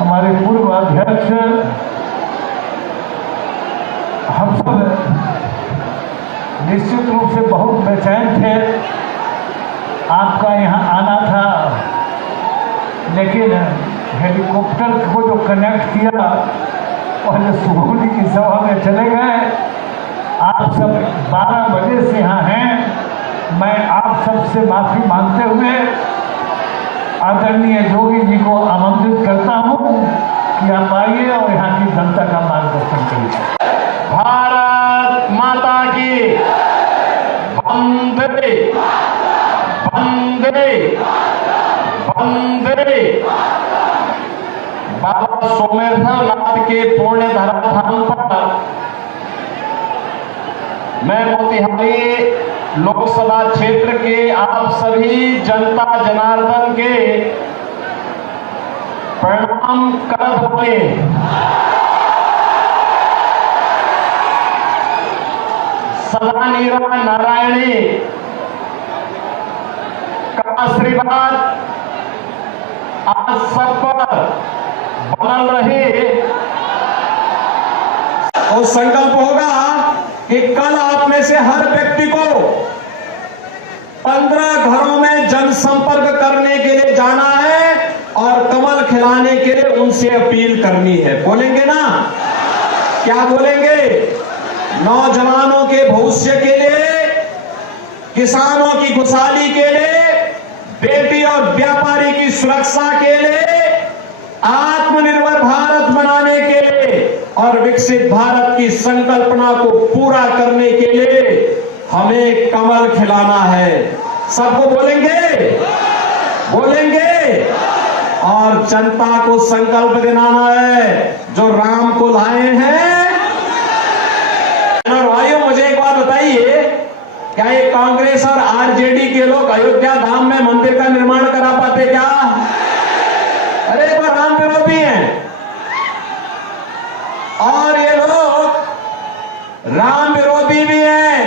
हमारे पूर्व अध्यक्ष, हम सब निश्चित रूप से बहुत बेचैन थे। आपका यहाँ आना था, लेकिन हेलीकॉप्टर को जो कनेक्ट किया पहले सुगौली की सभा में चले गए। आप सब 12 बजे से यहाँ हैं। मैं आप सबसे माफी मांगते हुए आदरणीय जोगी जी को आमंत्रित करता हूँ कि आप आइए और यहाँ की जनता का मार्गदर्शन करिए। भारत माता की वंदे वंदे वंदे। बाबा सोमेश्वरनाथ के पुण्य धराधाम पर मैं मोतिहारी लोकसभा क्षेत्र के आप सभी जनता जनार्दन के प्रणाम करत हुए सदा नीरा नारायणी का आशीर्वाद आज सब पर बनल रहे। और संकल्प होगा कि कल आप में से हर व्यक्ति को 15 घरों में जनसंपर्क करने के लिए जाना है और कमल खिलाने के लिए उनसे अपील करनी है। बोलेंगे ना? क्या बोलेंगे? नौजवानों के भविष्य के लिए, किसानों की खुशहाली के लिए, बेटी और व्यापारी की सुरक्षा के लिए, आत्मनिर्भर भारत बनाने के लिए और विकसित भारत की संकल्पना को पूरा करने के लिए हमें कमल खिलाना है। सबको बोलेंगे? बोलेंगे? और जनता को संकल्प दिलाना है जो राम को लाए हैं। भाइयों, मुझे एक बात बताइए, क्या ये कांग्रेस और आरजेडी के लोग अयोध्या धाम में मंदिर का निर्माण करा पाते क्या? अरे एक बार राम विरोधी हैं और ये लोग राम विरोधी भी हैं।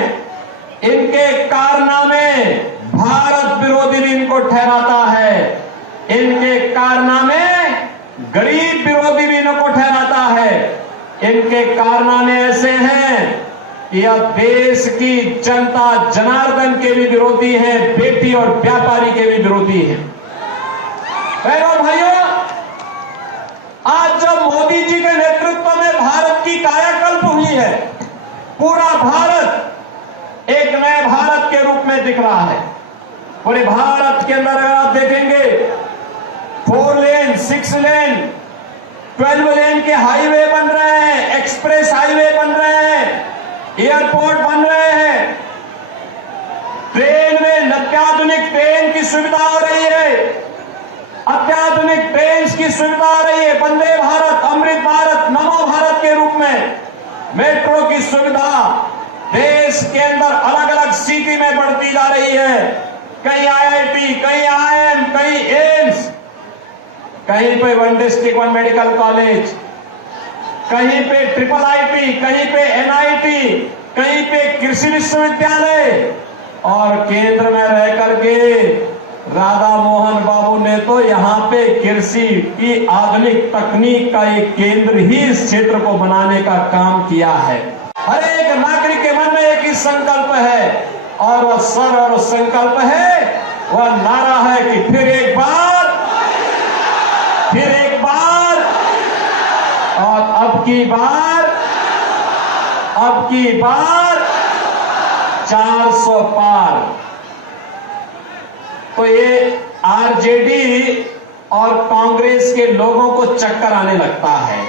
इनके कारनामे भारत विरोधी भी इनको ठहराता है। इनके कारनामे गरीब विरोधी भी इनको ठहराता है। इनके कारनामे ऐसे हैं कि यह देश की जनता जनार्दन के भी विरोधी हैं, बेटी और व्यापारी के भी विरोधी हैं। बहनों भाइयों, आज जब मोदी जी के नेतृत्व में भारत की कायाकल्प हुई है, पूरा भारत एक नए भारत के रूप में दिख रहा है। पूरे भारत के अंदर अगर आप देखेंगे 4 लेन, 6 लेन, 12 लेन के हाईवे बन रहे हैं, एक्सप्रेस हाईवे बन रहे हैं, एयरपोर्ट बन रहे हैं, ट्रेन में अत्याधुनिक ट्रेन की सुविधा हो रही है, अत्याधुनिक ट्रेन की सुविधा आ रही है। वंदे भारत, अमृत भारत, नमो भारत के रूप में मेट्रो की सुविधा देश के अंदर अलग अलग सिटी में बढ़ती जा रही है। कहीं आईआईटी, कहीं आईआईएम, कहीं एम्स, कहीं पे 1 डिस्ट्रिक्ट 1 मेडिकल कॉलेज, कहीं पे IIIT, कहीं पे NIT, कहीं पे कृषि विश्वविद्यालय। और केंद्र में रह करके राधा मोहन बाबू ने तो यहाँ पे कृषि की आधुनिक तकनीक का एक केंद्र ही इस क्षेत्र को बनाने का काम किया है। हर एक नागरिक के मन में एक ही संकल्प है और वह स्वर और संकल्प है, वह नारा है कि फिर एक बार और अब की बार 400 पार। तो ये आरजेडी और कांग्रेस के लोगों को चक्कर आने लगता है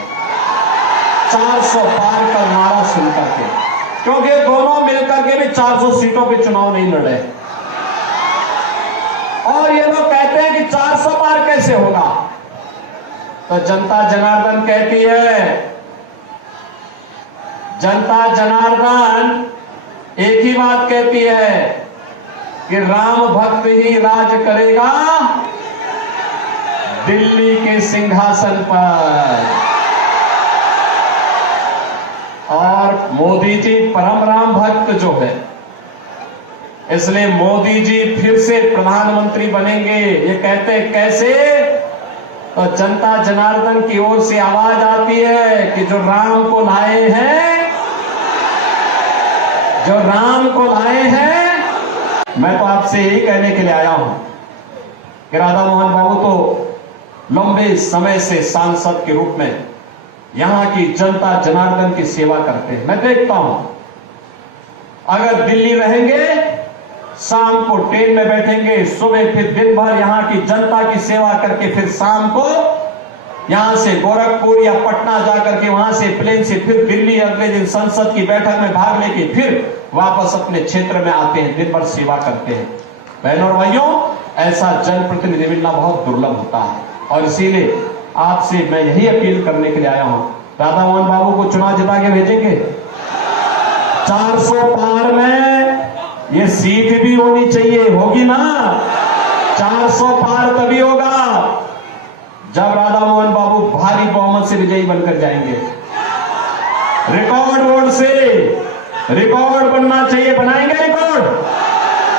400 पार का नारा सुनकर के, क्योंकि दोनों मिलकर के भी 400 सीटों पे चुनाव नहीं लड़े। और ये लोग कहते हैं कि 400 पार कैसे होगा? तो जनता जनार्दन कहती है, जनता जनार्दन एक ही बात कहती है कि राम भक्त ही राज करेगा दिल्ली के सिंहासन पर। और मोदी जी परम राम भक्त जो है, इसलिए मोदी जी फिर से प्रधानमंत्री बनेंगे। ये कहते हैं कैसे तो जनता जनार्दन की ओर से आवाज आती है कि जो राम को लाए हैं, जो राम को लाए हैं। मैं तो आपसे यही कहने के लिए आया हूं कि राधा मोहन बाबू तो लंबे समय से सांसद के रूप में यहां की जनता जनार्दन की सेवा करते हैं। मैं देखता हूं, अगर दिल्ली रहेंगे, शाम को ट्रेन में बैठेंगे, सुबह फिर दिन भर यहां की जनता की सेवा करके फिर शाम को यहां से गोरखपुर या पटना जाकर के वहां से प्लेन से फिर दिल्ली अगले दिन संसद की बैठक में भाग लेके फिर वापस अपने क्षेत्र में आते हैं, दिन भर सेवा करते हैं। बहनों और भाइयों, ऐसा जनप्रतिनिधि मिलना बहुत दुर्लभ होता है और इसीलिए आपसे मैं यही अपील करने के लिए आया हूं, राधा मोहन बाबू को चुनाव जिता के भेजेंगे। 400 पार में ये सीट भी होनी चाहिए, होगी ना? 400 पार तभी होगा जब राधा मोहन बाबू भारी बहुमत से विजयी बनकर जाएंगे। रिकॉर्ड वोट से रिकॉर्ड बनना चाहिए। बनाएंगे रिकॉर्ड,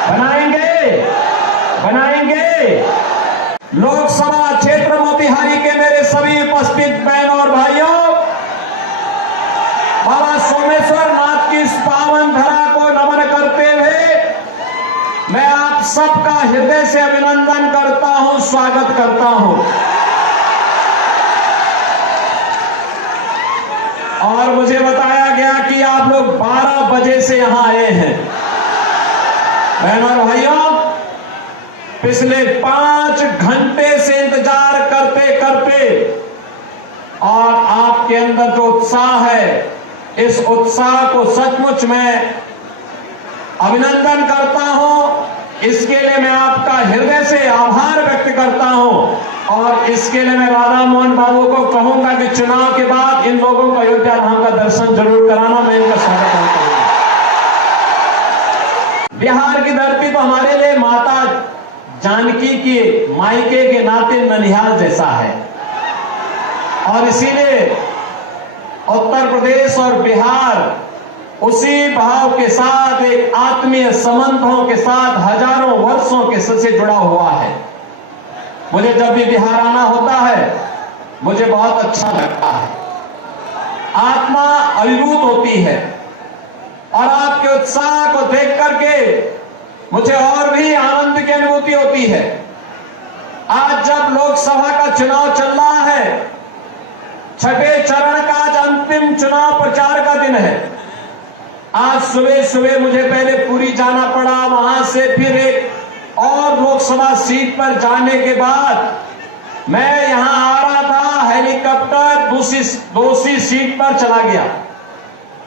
बनाएंगे, बनाएंगे। लोकसभा क्षेत्र मोतिहारी के मेरे सभी उपस्थित बहनों और भाइयों, बाबा सोमेश्वर नाथ की इस पावन धरा को नमन करते हुए मैं आप सबका हृदय से अभिनंदन करता हूं, स्वागत करता हूं। और मुझे बताया गया कि आप लोग 12 बजे से यहां आए हैं। बहनों और भाइयों, पिछले 5 घंटे से इंतजार करते करते और आपके अंदर जो उत्साह है, इस उत्साह को सचमुच मैं अभिनंदन करता हूं। इसके लिए मैं आपका हृदय से आभार व्यक्त करता हूं और इसके लिए मैं राधा मोहन बाबू को कहूंगा कि चुनाव के बाद इन लोगों को अयोध्या धाम का दर्शन जरूर कराना। मैं इनका स्वागत करूंगा। बिहार की धरती तो हमारे लिए माता जानकी के मायके के नाते ननिहाल जैसा है और इसीलिए उत्तर प्रदेश और बिहार उसी भाव के साथ, एक आत्मीय संबंधों के साथ हजारों वर्षों के से जुड़ा हुआ है। मुझे जब भी बिहार आना होता है मुझे बहुत अच्छा लगता है, आत्मा अभिभूत होती है और आपके उत्साह को देख करके मुझे और भी आनंद की अनुभूति होती है। आज जब लोकसभा का चुनाव चल रहा है, छठे चरण का आज अंतिम चुनाव प्रचार का दिन है। आज सुबह सुबह मुझे पहले पुरी जाना पड़ा, वहां से फिर एक और लोकसभा सीट पर जाने के बाद मैं यहां आ रहा था, हेलीकॉप्टर दूसरी सीट पर चला गया।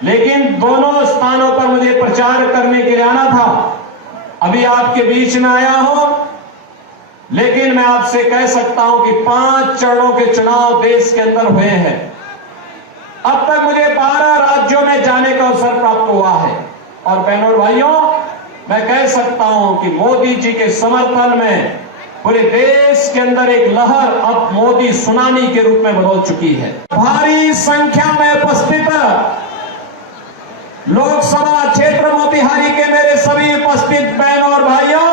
लेकिन दोनों स्थानों पर मुझे प्रचार करने के लिए आना था। अभी आपके बीच में आया हूं, लेकिन मैं आपसे कह सकता हूं कि 5 चरणों के चुनाव देश के अंदर हुए हैं। अब तक मुझे 12 राज्यों में जाने का अवसर प्राप्त हुआ है और बहनों और भाइयों, मैं कह सकता हूं कि मोदी जी के समर्थन में पूरे देश के अंदर एक लहर अब मोदी सुनामी के रूप में बदल चुकी है। भारी संख्या में उपस्थित लोकसभा क्षेत्र मोतिहारी के मेरे सभी उपस्थित बहनों और भाइयों,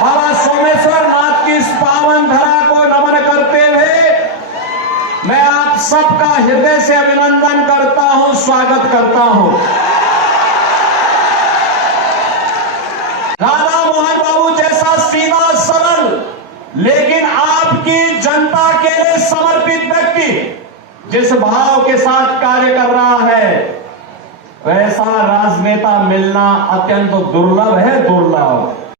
बाबा सोमेश्वर नाथ की इस पावन धरा को नमन करते हुए मैं आप सबका हृदय से अभिनंदन करता हूं, स्वागत करता हूं। राधा मोहन बाबू जैसा सीधा सरल लेकिन आपकी जनता के लिए समर्पित व्यक्ति जिस भाव के साथ कार्य कर रहा है, वैसा राजनेता मिलना अत्यंत दुर्लभ है, दुर्लभ।